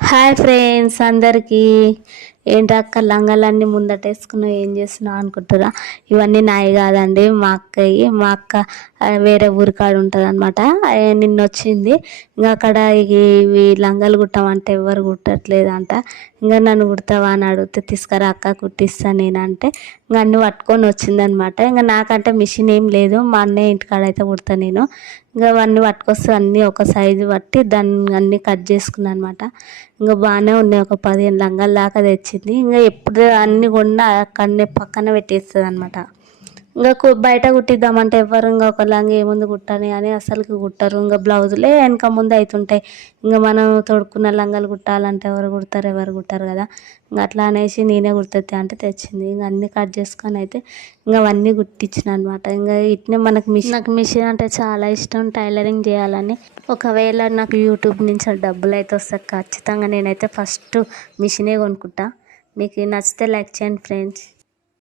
Hi friends అందరికీ ఏంటక్క లంగాలన్నీ ముందట వేసుకున్నావు ఏం చేస్తున్నావు అనుకుంటారా ఇవన్నీ నాయి కాదండి మా అక్కయ్యి మా అక్క వేరే ఊరికాడు ఉంటుంది అనమాట నిన్న వచ్చింది ఇంకా అక్కడ ఇవి ఇవి లంగాలు కుట్టమంటే ఎవరు కుట్టట్లేదంట. ఇంకా నన్ను కుడతావా అని అడిగితే తీసుకురా అక్క కుట్టిస్తాను నేను అంటే ఇంకా అన్ని పట్టుకొని వచ్చిందనమాట ఇంకా నాకంటే మిషన్ ఏం లేదు మా అన్నయ్య ఇంటికాడ అయితే కుడతా నేను. ఇంకా అవన్నీ పట్టుకొస్తే అన్నీ ఒక సైజు పట్టి దాన్ని అన్నీ కట్ చేసుకున్నాను అనమాట ఇంకా బాగానే ఉన్నాయి ఒక పదిహేను లంగాల దాకా తెచ్చి వచ్చింది ఇంకా ఎప్పుడు అన్ని కొన్నా అక్కడనే పక్కన పెట్టేస్తుంది అనమాట ఇంకా బయట కుట్టిద్దామంటే ఎవరు ఇంకా ఒక లంగా ఏముంది కుట్టని అని అసలుకి కుట్టరు. ఇంకా బ్లౌజులే వెనక ముందు అవుతుంటాయి ఇంకా మనం తొడుక్కున్న లంగాలు కుట్టాలంటే ఎవరు కుడతారు ఎవరు కుట్టారు కదా. ఇంకా అట్లా అనేసి నేనే కుడుతుంది అంటే తెచ్చింది. ఇంకా అన్నీ కట్ చేసుకొని అయితే ఇంకా అవన్నీ కుట్టించిన అనమాట ఇంకా ఇట్నే మనకు మిషన్ నాకు మిషన్ అంటే చాలా ఇష్టం టైలరింగ్ చేయాలని. ఒకవేళ నాకు యూట్యూబ్ నుంచి డబ్బులు అయితే వస్తాయి. ఖచ్చితంగా నేనైతే ఫస్ట్ మిషనే కొనుక్కుంటా. మీకు నచ్చితే లైక్ చేయండి ఫ్రెండ్స్.